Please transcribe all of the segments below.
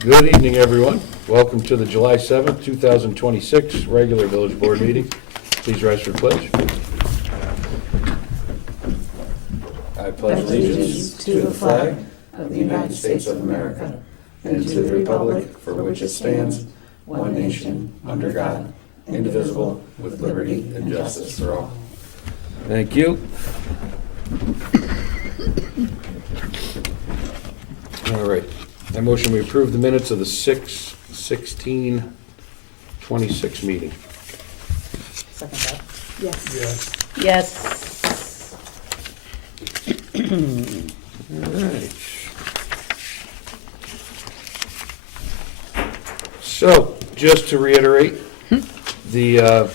Good evening, everyone. Welcome to the July 7th, 2026 regular village board meeting. Please rise for the pledge. I pledge allegiance to the flag of the United States of America and to the republic for which it stands, one nation, under God, indivisible, with liberty and justice for all. Thank you. All right. I motion we approve the minutes of the 6/16/26 meeting. Second that. Yes. Yes. All right. So, just to reiterate, the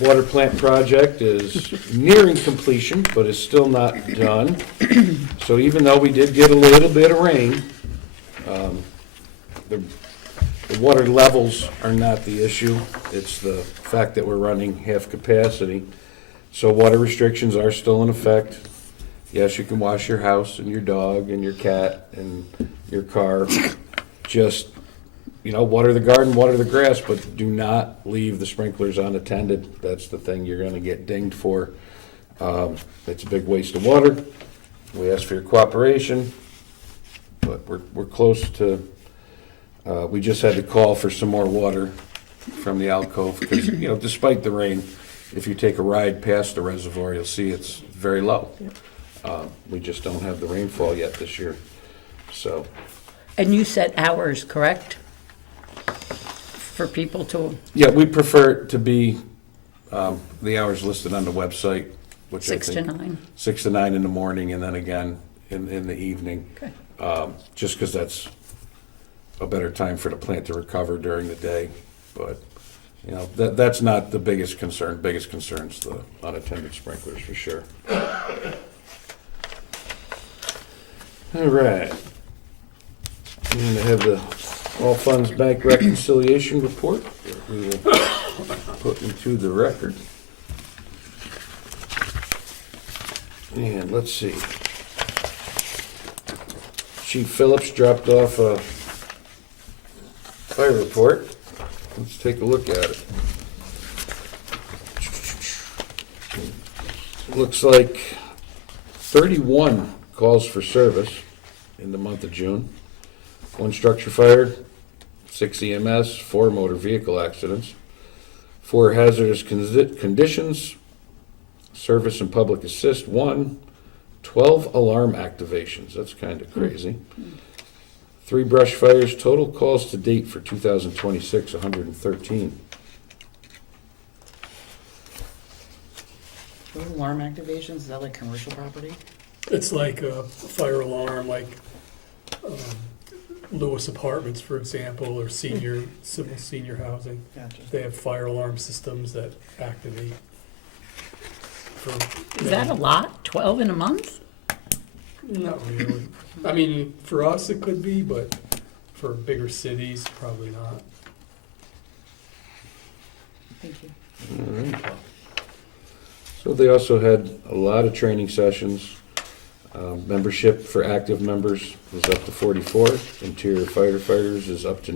water plant project is nearing completion, but is still not done. So even though we did get a little bit of rain, the water levels are not the issue. It's the fact that we're running half capacity. So water restrictions are still in effect. Yes, you can wash your house and your dog and your cat and your car. Just, water the garden, water the grass, but do not leave the sprinklers unattended. That's the thing you're gonna get dinged for. It's a big waste of water. We ask for your cooperation, but we're close to, we just had to call for some more water from the alcove because, despite the rain, if you take a ride past the reservoir, you'll see it's very low. We just don't have the rainfall yet this year, so. And you set hours, correct? For people to, Yeah, we prefer it to be the hours listed on the website, which I 6 to think 9? 6 to 9 in the morning, and then again in the evening. Okay. Just because that's a better time for the plant to recover during the day. But that's not the biggest concern. Biggest concern's the unattended sprinklers for sure. All right. And I have the All Funds Bank Reconciliation Report that we will put into the record. And let's see. Chief Phillips dropped off a fire report. Let's take a look at it. Looks like 31 calls for service in the month of June. 1 structure fire, 6 EMS, 4 motor vehicle accidents, 4 hazardous conditions, service and public assist, 1, 12 alarm activations. That's kind of crazy. 3 brush fires, total calls to date for 2026, 113. Those alarm activations, is that like commercial property? It's like a fire alarm, like Lewis Apartments, for example, or civil senior housing. Gotcha. They have fire alarm systems that activate. Is that a lot? 12 in a month? Not really. I mean, for us it could be, but for bigger cities, probably not. Thank you. All right. So they also had a lot of training sessions. Membership for active members is up to 44. Interior firefighters is up to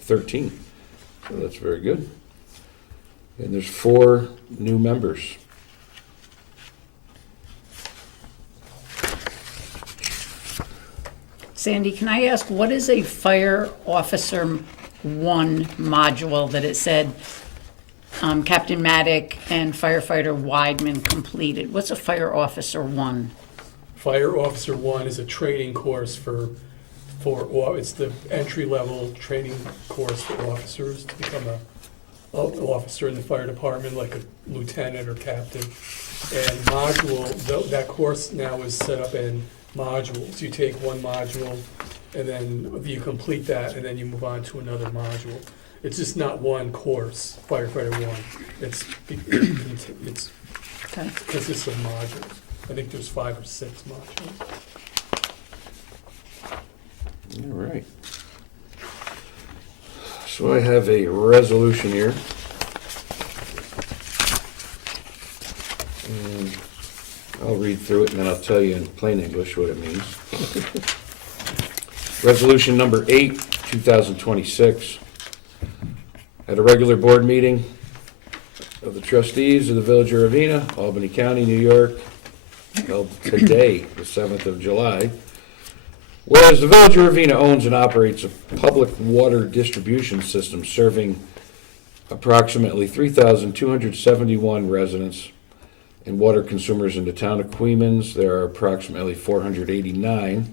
13. So that's very good. And there's 4 new members. Sandy, can I ask, what is a Fire Officer 1 module that it said Captain Maddock and Firefighter Weidman completed? What's a Fire Officer 1? Fire Officer 1 is a training course it's the entry-level training course for officers to become an officer in the fire department, like a lieutenant or captain. And that course now is set up in modules. You take one module, and then you complete that, and then you move on to another module. It's just not one course, Firefighter 1. It Okay. consists of modules. I think there's 5 or 6 modules. All right. So I have a resolution here. And I'll read through it and then I'll tell you in plain English what it means. Resolution number 8, 2026. At a regular board meeting of the trustees of the Village of Ravena, Albany County, New York, held today, the 7th of July. Whereas the Village of Ravena owns and operates a public water distribution system serving approximately 3,271 residents and water consumers in the town of Queens. There are approximately 489.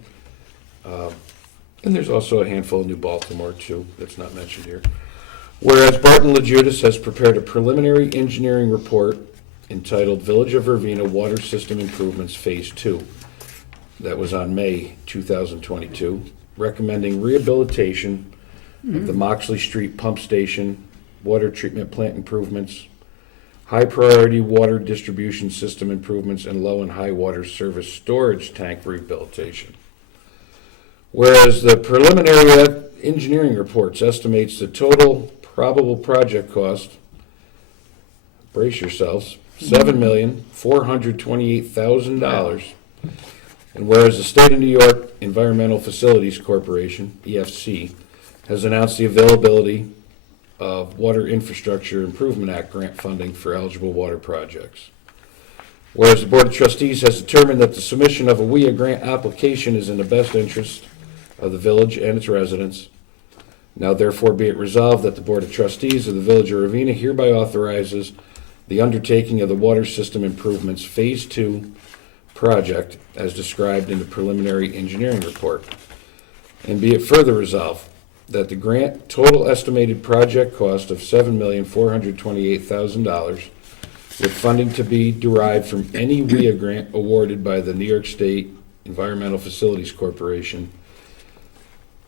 And there's also a handful of New Baltimore, too, that's not mentioned here. Whereas Barton LaJudas has prepared a preliminary engineering report entitled Village of Ravena Water System Improvements Phase 2. That was on May 2022, recommending rehabilitation of the Moxley Street Pump Station, water treatment plant improvements, high-priority water distribution system improvements, and low and high water service storage tank rehabilitation. Whereas the preliminary engineering reports estimates the total probable project cost, brace yourselves, $7,428,000. And whereas the State of New York Environmental Facilities Corporation, EFC, has announced the availability of Water Infrastructure Improvement Act grant funding for eligible water projects. Whereas the Board of Trustees has determined that the submission of a WIA grant application is in the best interest of the village and its residents. Now therefore be it resolved that the Board of Trustees of the Village of Ravena hereby authorizes the undertaking of the Water System Improvements Phase 2 project as described in the preliminary engineering report. And be it further resolved that the grant total estimated project cost of $7,428,000 with funding to be derived from any WIA grant awarded by the New York State Environmental Facilities Corporation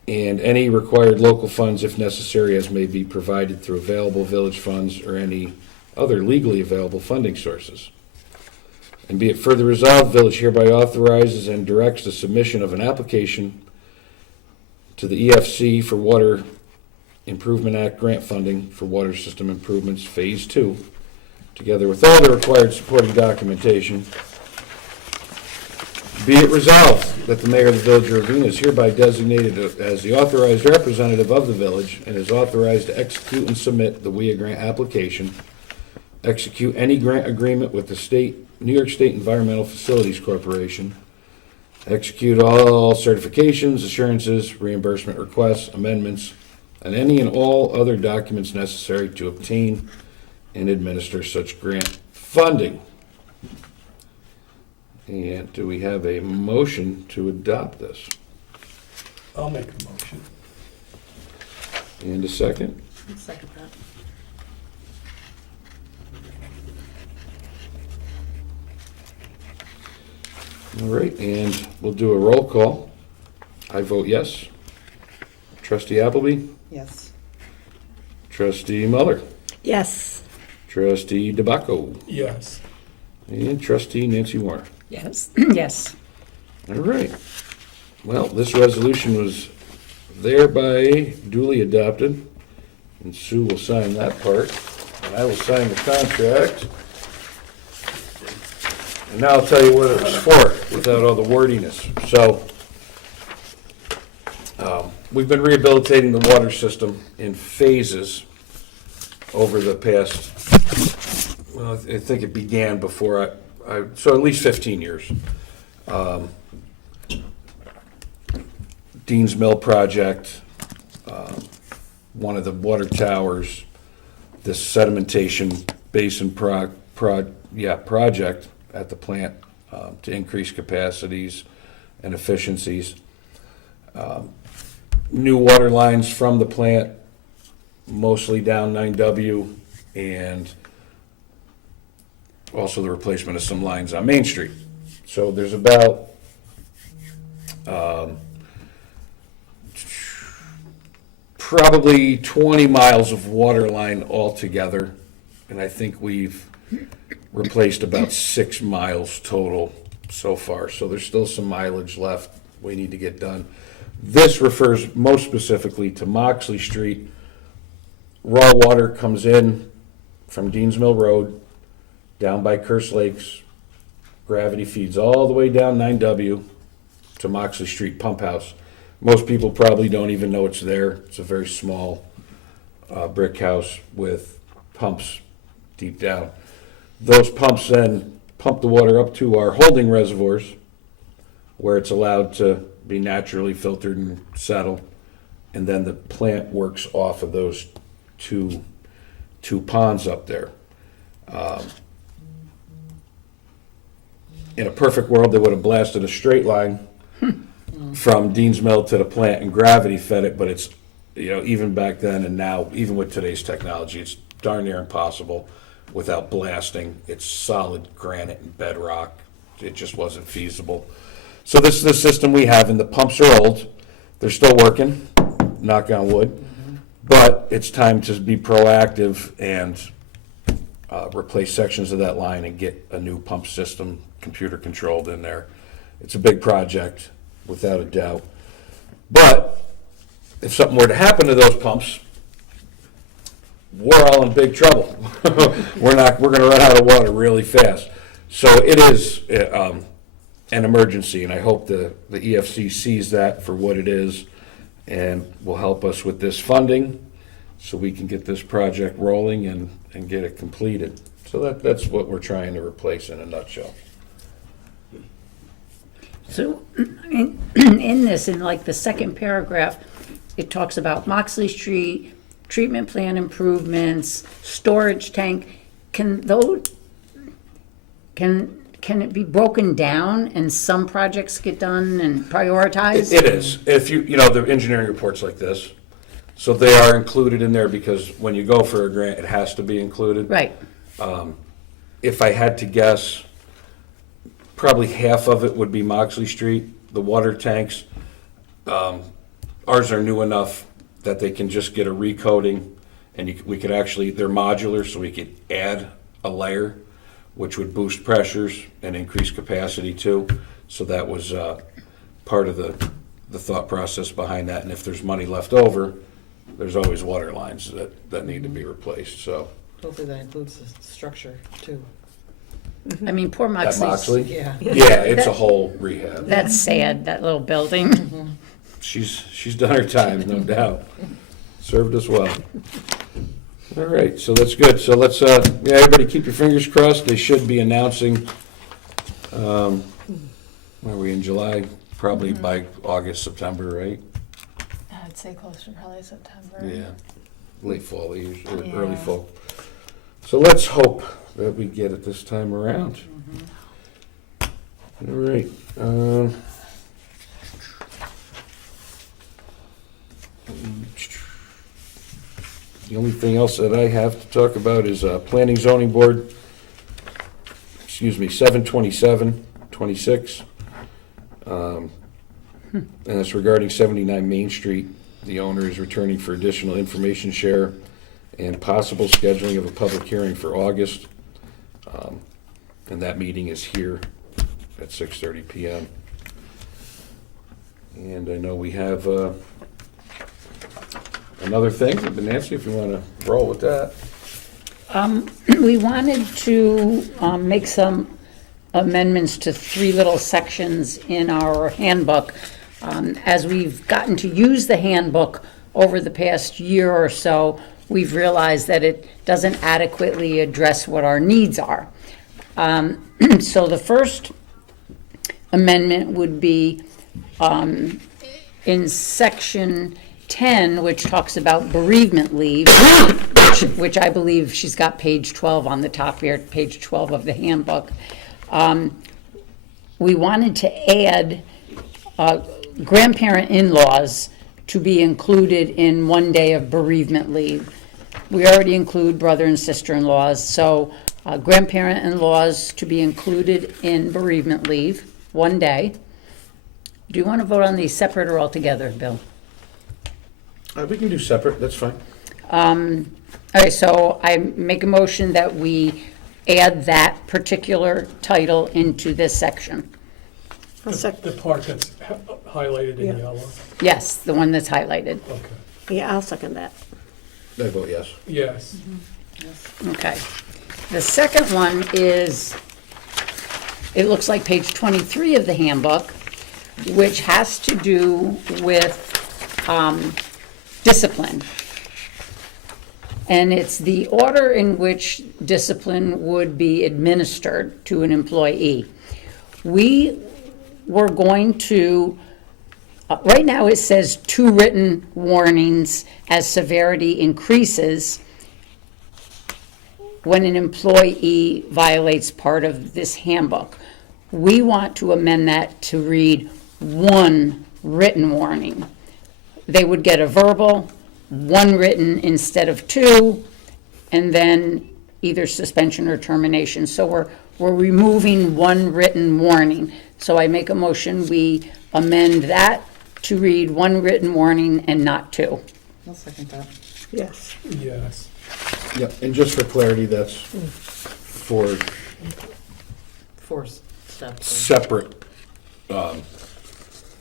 and any required local funds, if necessary, as may be provided through available village funds or any other legally available funding sources. And be it further resolved, the village hereby authorizes and directs the submission of an application to the EFC for Water Improvement Act grant funding for water system improvements Phase 2, together with all the required supporting documentation. Be it resolved that the mayor of the Village of Ravena is hereby designated as the authorized representative of the village and is authorized to execute and submit the WIA grant application, execute any grant agreement with the New York State Environmental Facilities Corporation, execute all certifications, assurances, reimbursement requests, amendments, and any and all other documents necessary to obtain and administer such grant funding. And do we have a motion to adopt this? I'll make a motion. And a second? I'll second that. All right, and we'll do a roll call. I vote yes. Trustee Appleby? Yes. Trustee Muller? Yes. Trustee DeBacco? Yes. And Trustee Nancy Warner? Yes. Yes. All right. Well, this resolution was thereby duly adopted, and Sue will sign that part, and I will sign the contract. And now I'll tell you what it was for, without all the wordiness. So, we've been rehabilitating the water system in phases over the past, well, I think it began before so at least 15 years. Dean's Mill project, one of the water towers, this sedimentation basin project at the plant to increase capacities and efficiencies. New water lines from the plant, mostly down 9W, and also the replacement of some lines on Main Street. So there's about probably 20 miles of water line altogether, and I think we've replaced about 6 miles total so far. So there's still some mileage left we need to get done. This refers most specifically to Moxley Street. Raw water comes in from Deans Mill Road, down by Curse Lakes. Gravity feeds all the way down 9W to Moxley Street Pump House. Most people probably don't even know it's there. It's a very small brick house with pumps deep down. Those pumps then pump the water up to our holding reservoirs, where it's allowed to be naturally filtered and settle, and then the plant works off of those two ponds up there. In a perfect world, they would have blasted a straight line from Dean's Mill to the plant and gravity fed it, but it's, even back then and now, even with today's technology, it's darn near impossible without blasting. It's solid granite and bedrock. It just wasn't feasible. So this is the system we have, and the pumps are old. They're still working, knock on wood. But it's time to be proactive and replace sections of that line and get a new pump system, computer controlled, in there. It's a big project, without a doubt. But if something were to happen to those pumps, we're all in big trouble. We're going to run out of water really fast. So it is an emergency, and I hope the EFC sees that for what it is and will help us with this funding so we can get this project rolling and get it completed. So that's what we're trying to replace in a nutshell. So, in this, in like the second paragraph, it talks about Moxley Street, treatment plant improvements, storage tank. Can it be broken down and some projects get done and prioritized? It is. If the engineering reports like this, so they are included in there because when you go for a grant, it has to be included. Right. If I had to guess, probably half of it would be Moxley Street. The water tanks, ours are new enough that they can just get a recoating, and we could actually, they're modular, so we could add a layer, which would boost pressures and increase capacity too. So that was part of the thought process behind that. And if there's money left over, there's always water lines that need to be replaced. So Hopefully that includes the structure too. I mean, poor that Moxley. Moxley, Yeah. yeah, it's a whole rehab. That's sad, that little building. She's done her time, no doubt. Served us well. All right, so that's good. So let's, everybody keep your fingers crossed. They should be announcing, when are we in July? Probably by August, September, right? I'd say closer to probably September. Yeah, late fall, they usually, or early Yeah. fall. So let's hope that we get it this time around. All right. The only thing else that I have to talk about is Planning Zoning Board, 7/27/26. And it's regarding 79 Main Street. The owner is returning for additional information share and possible scheduling of a public hearing for August. And that meeting is here at 6:30 PM. And I know we have another thing, but Nancy, if you want to roll with that. We wanted to make some amendments to three little sections in our handbook. As we've gotten to use the handbook over the past year or so, we've realized that it doesn't adequately address what our needs are. So the first amendment would be in section 10, which talks about bereavement leave, which I believe she's got page 12 on the top here, page 12 of the handbook. We wanted to add grandparent in-laws to be included in 1 day of bereavement leave. We already include brother and sister-in-laws, so grandparent in-laws to be included in bereavement leave, 1 day. Do you want to vote on these separate or all together, Bill? We can do separate, that's fine. All right, so I make a motion that we add that particular title into this section. The part that's highlighted in Yeah. yellow. Yes, the one that's highlighted. Okay. Yeah, I'll second that. I vote yes. Yes. Okay. The second one is, it looks like page 23 of the handbook. which has to do with discipline. And it's the order in which discipline would be administered to an employee. We were going to, right now it says 2 written warnings as severity increases when an employee violates part of this handbook. We want to amend that to read 1 written warning. They would get a verbal, 1 written instead of 2, and then either suspension or termination. So we're removing 1 written warning. So I make a motion, we amend that to read 1 written warning and not 2. I'll second that. Yes. Yes. Yeah, and just for clarity, that's for Force steps. separate,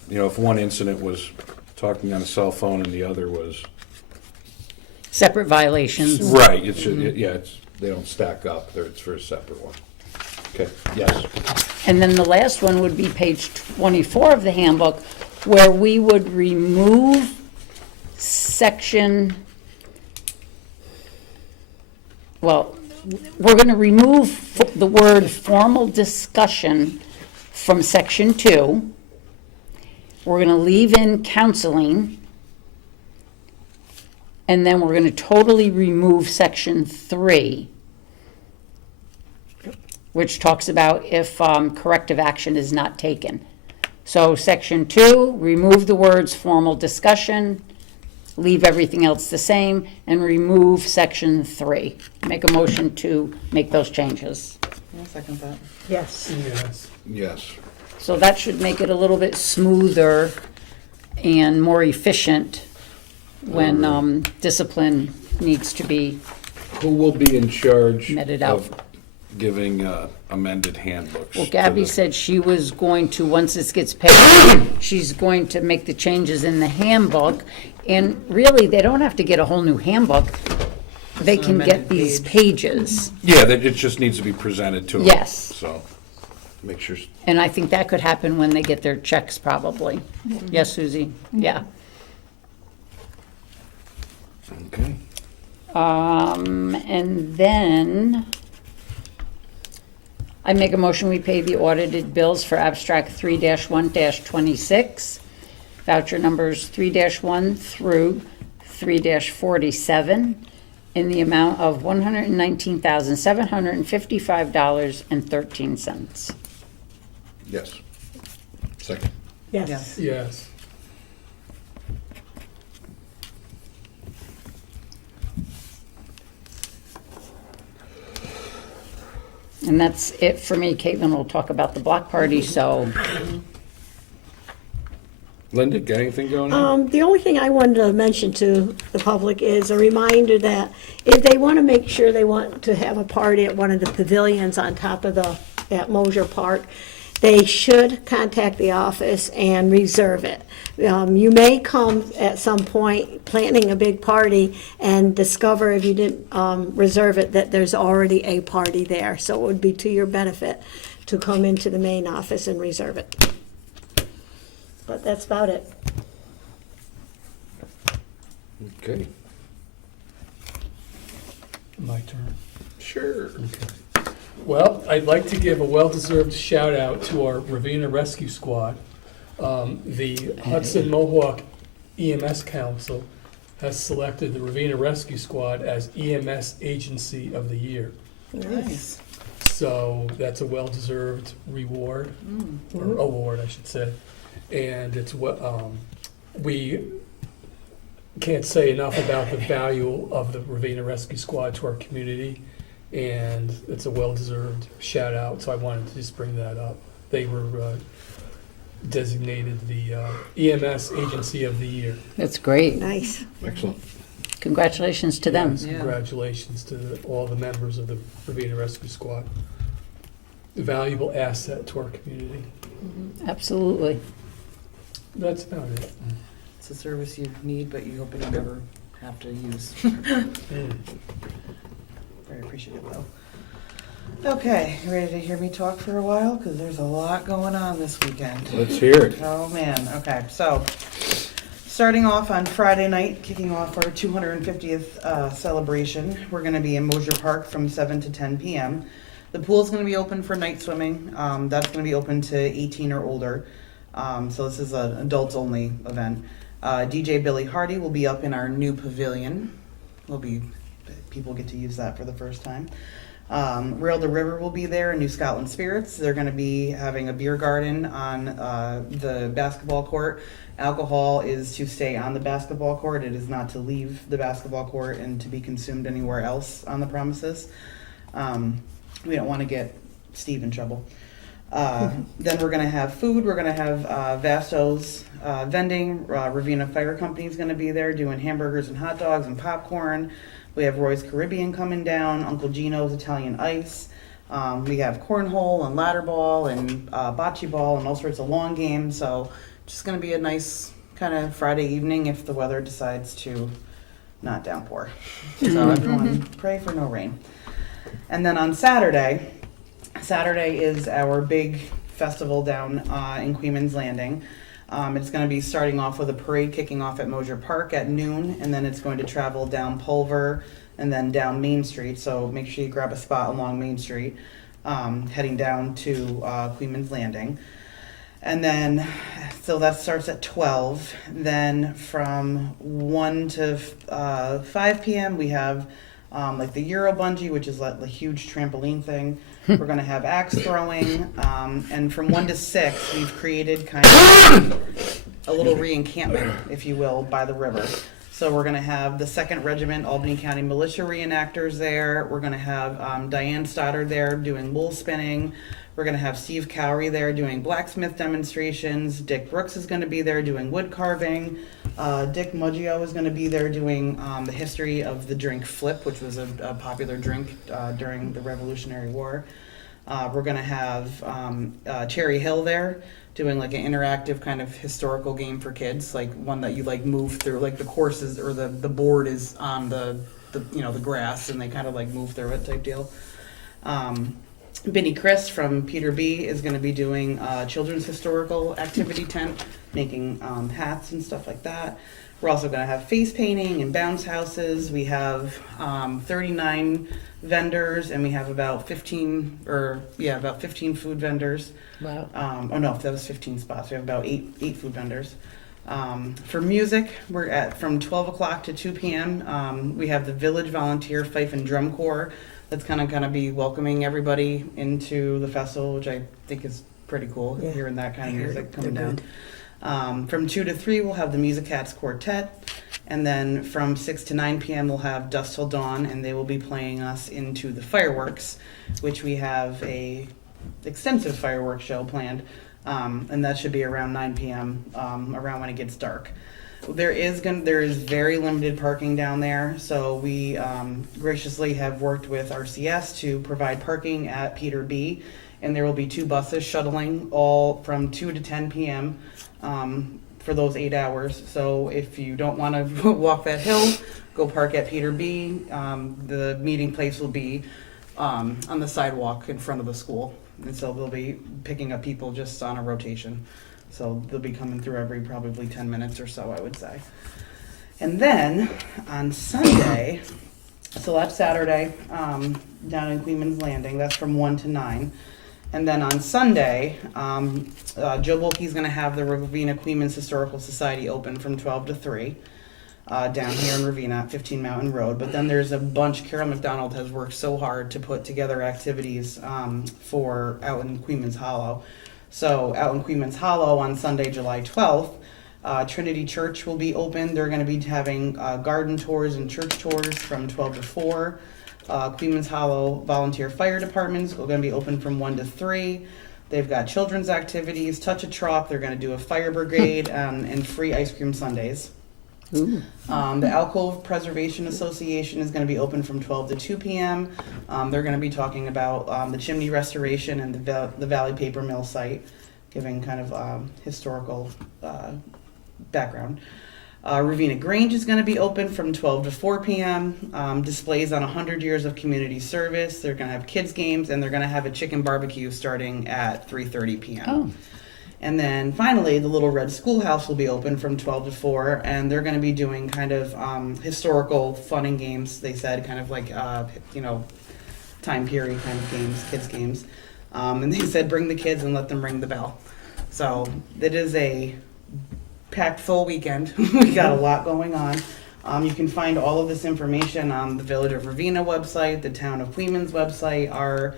if one incident was talking on a cell phone and the other was, Separate violations. right, they don't stack up, it's for a separate one. Okay, yes, And then the last one would be page 24 of the handbook, where we would remove section, well, we're going to remove the word formal discussion from section 2. We're going to leave in counseling. And then we're going to totally remove section 3, which talks about if corrective action is not taken. So section 2, remove the words formal discussion, leave everything else the same, and remove section 3. Make a motion to make those changes. I'll second that. Yes. Yes. yes. So that should make it a little bit smoother and more efficient when discipline needs to be, Who will be in charge Meted out. of giving amended handbooks? well, to Gabby the- said she was going to, once this gets paid, she's going to make the changes in the handbook. And really, they don't have to get a whole new handbook. They Just an can get amended these page. pages. Yeah, it just needs to be presented to them. Yes. So, make sure, And I think that could happen when they get their checks, probably. Yes, Suzie? Yeah. okay. And then I make a motion, we pay the audited bills for abstract 3-1-26, voucher numbers 3-1 through 3-47, in the amount of $119,755.13. Yes. Second. Yes. Yes. And that's it for me. Caitlin will talk about the block party, so Linda, got anything going on? The only thing I wanted to mention to the public is a reminder that if they want to make sure they want to have a party at one of the pavilions on top of at Mosier Park, they should contact the office and reserve it. You may come at some point planning a big party and discover if you didn't reserve it that there's already a party there. So it would be to your benefit to come into the main office and reserve it. But that's about it. Okay. My turn. Sure. Well, I'd like to give a well-deserved shout out to our Ravena Rescue Squad. The Hudson Mohawk EMS Council has selected the Ravena Rescue Squad as EMS Agency of the Year. Nice. So that's a well-deserved reward, or award, I should say. And it's what, we can't say enough about the value of the Ravena Rescue Squad to our community. And it's a well-deserved shout out, so I wanted to just bring that up. They were designated the EMS Agency of the Year. that's great. Nice. Excellent. Congratulations to them. Yes, Congratulations to all the members of the Ravena Rescue Squad. A valuable asset to our community. Absolutely. That's about it. It's a service you need, but you hope you never have to use. Mm. Very appreciative though. Okay, you ready to hear me talk for a while? Because there's a lot going on this weekend. Let's hear it. Oh, man. Okay, so starting off on Friday night, kicking off our 250th celebration, we're going to be in Mosier Park from 7 to 10 p.m. The pool's going to be open for night swimming. That's going to be open to 18 or older. So this is an adults-only event. DJ Billy Hardy will be up in our new pavilion. People get to use that for the first time. Rail to River will be there, and New Scotland Spirits. They're going to be having a beer garden on the basketball court. Alcohol is to stay on the basketball court. It is not to leave the basketball court and to be consumed anywhere else on the premises. We don't want to get Steve in trouble. Then we're going to have food. We're going to have Vasto's vending. Ravena Fire Company is going to be there doing hamburgers and hot dogs and popcorn. We have Roy's Caribbean coming down, Uncle Gino's Italian Ice. We have cornhole and ladder ball and bocce ball and all sorts of long games. So just going to be a nice kind of Friday evening if the weather decides to not downpour. So everyone pray for no rain. And then on Saturday is our big festival down in Queens Landing. It's going to be starting off with a parade kicking off at Mosier Park at noon, and then it's going to travel down Pulver and then down Main Street. So make sure you grab a spot along Main Street, heading down to Queens Landing. And then, so that starts at 12. Then from 1 to 5 p.m. we have like the Euro Bungee, which is like the huge trampoline thing. We're going to have axe throwing. And from 1 to 6, we've created kind of a little re-encampment, if you will, by the river. So we're going to have the 2nd Regiment Albany County Militia reenactors there. We're going to have Diane Stoddard there doing wool spinning. We're going to have Steve Cowrie there doing blacksmith demonstrations. Dick Brooks is going to be there doing wood carving. Dick Muggio is going to be there doing the history of the drink Flip, which was a popular drink during the Revolutionary War. We're going to have Cherry Hill there doing like an interactive kind of historical game for kids, like one that you like move through, like the courses or the board is on the grass and they kind of like move through it type deal. Benny Chris from Peter B is going to be doing children's historical activity tent, making hats and stuff like that. We're also going to have face painting and bounce houses. We have 39 vendors, and we have about 15 food vendors. Wow. Oh no, that was 15 spots. We have about eight food vendors. For music, we're at from 12 o'clock to 2 p.m. We have the Village Volunteer Fife and Drum Corps. That's kind of going to be welcoming everybody into the festival, which I think is pretty cool, Yeah. hearing that kind of I heard music coming they're down. good. From 2 to 3, we'll have the Music Cats Quartet. And then from 6 to 9 p.m., we'll have Dust Till Dawn, and they will be playing us into the fireworks, which we have a extensive fireworks show planned. And that should be around 9 p.m., around when it gets dark. There is very limited parking down there, so we graciously have worked with RCS to provide parking at Peter B, and there will be 2 buses shuttling all from 2 to 10 p.m. For those 8 hours. So if you don't want to walk that hill, go park at Peter B. The meeting place will be on the sidewalk in front of the school, and so they'll be picking up people just on a rotation. So they'll be coming through every probably 10 minutes or so, I would say. And then on Sunday, so that's Saturday, down in Queens Landing, that's from 1 to 9. And then on Sunday, Joe Bulkey's going to have the Ravena Queens Historical Society open from 12 to 3 down here in Ravena at 15 Mountain Road. But then there's a bunch, Carol McDonald has worked so hard to put together activities for out in Queens Hollow. So out in Queens Hollow on Sunday, July 12th, Trinity Church will be open. They're going to be having garden tours and church tours from 12 to 4. Queens Hollow Volunteer Fire Departments are going to be open from 1 to 3. They've got children's activities, touch a truck. They're going to do a fire brigade and free ice cream sundaes. The Alcove Preservation Association is going to be open from 12 to 2 p.m. They're going to be talking about the chimney restoration and the Valley Paper Mill site, giving kind of historical background. Ravena Grange is going to be open from 12 to 4 p.m. Displays on 100 years of community service. They're going to have kids games, and they're going to have a chicken barbecue starting at 3:30 p.m. Oh, And then finally, the Little Red Schoolhouse will be open from 12 to 4, and they're going to be doing kind of historical fun and games, they said, kind of like, time period kind of games, kids' games. And they said bring the kids and let them ring the bell. So it is a packed full weekend. We got a lot going on. You can find all of this information on the Village of Ravena website, the Town of Queens website, our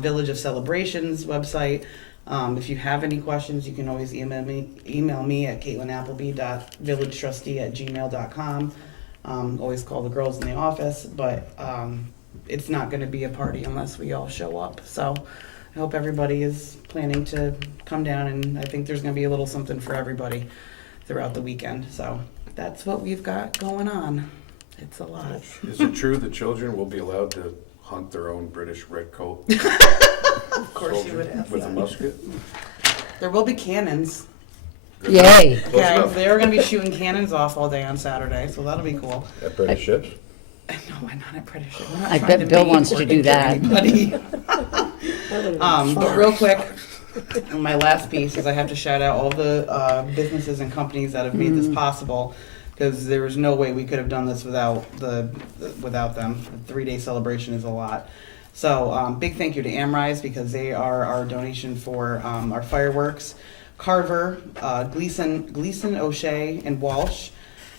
Village of Celebrations website. If you have any questions, you can always email me at caitlinappleby.villagetrustee@gmail.com. Always call the girls in the office, but it's not going to be a party unless we all show up. So I hope everybody is planning to come down, and I think there's going to be a little something for everybody throughout the weekend. So that's what we've got going on. It's a lot. Is it true that children will be allowed to hunt their own British red coat? Of course you would ask With a that. musket? There will be cannons. yay. Close Okay, enough. they're going to be shooting cannons off all day on Saturday, so that'll be cool. At British ships? No, I'm not at British. We're not I trying bet to Bill be wants to or do injure that. anybody. That would've been But fun. real quick, my last piece is I have to shout out all the businesses and companies that have made this possible, because there was no way we could have done this without without them. The 3-day celebration is a lot. So big thank you to Amrise, because they are our donation for our fireworks. Carver, Gleason, O'Shea, and Walsh,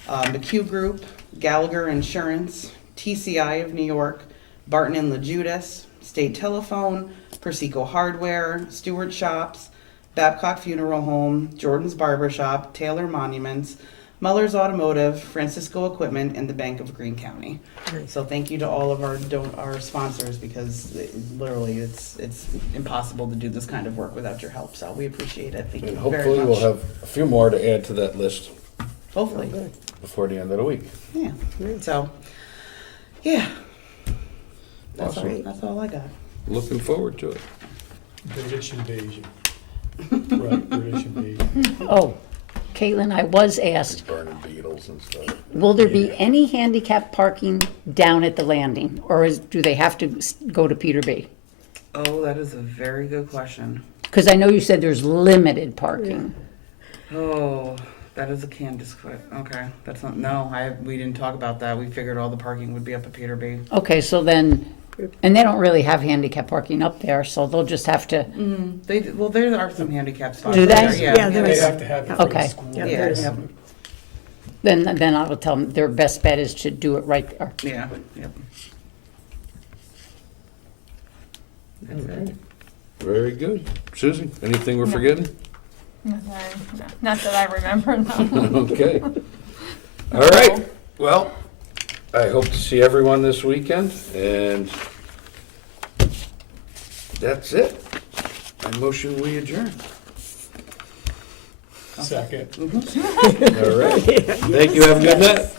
McHugh Group, Gallagher Insurance, TCI of New York, Barton and LaJudas, State Telephone, Persico Hardware, Stewart Shops, Babcock Funeral Home, Jordan's Barber Shop, Taylor Monuments, Muller's Automotive, Francisco Equipment, and the Bank of Greene County. Nice. So thank you to all of our sponsors, because literally it's impossible to do this kind of work without your help. So we appreciate it. Thank you And very hopefully much. we'll have a few more to add to that list Hopefully, before the end of the week. yeah. So, yeah. That's Awesome. all. That's all I got. Looking forward to it. British invasion. Right, British invasion. Oh, Caitlin, I was asked, Burning beetles and stuff. will there be any handicap parking down at the landing? Or do they have to go to Peter B? Oh, that is a very good question. Because I know you said there's limited parking. Oh, that is a Candace question. Okay, that's not. No, we didn't talk about that. We figured all the parking would be up at Peter B. Okay, so then, and they don't really have handicap parking up there, so they'll just have to, There are some handicap spots. Do up they? there, Yeah, there They is. have to have it for the Okay. school. Yeah, Yeah, there's- yeah, then I will tell them their best bet is to do it right there. yeah, yep. That's it. Very good. Susan, anything we're forgetting? Not that I remember, no. Okay. All right. Well, I hope to see everyone this weekend, and that's it. I motion we adjourn. Second. All right. Thank you. Have a good night.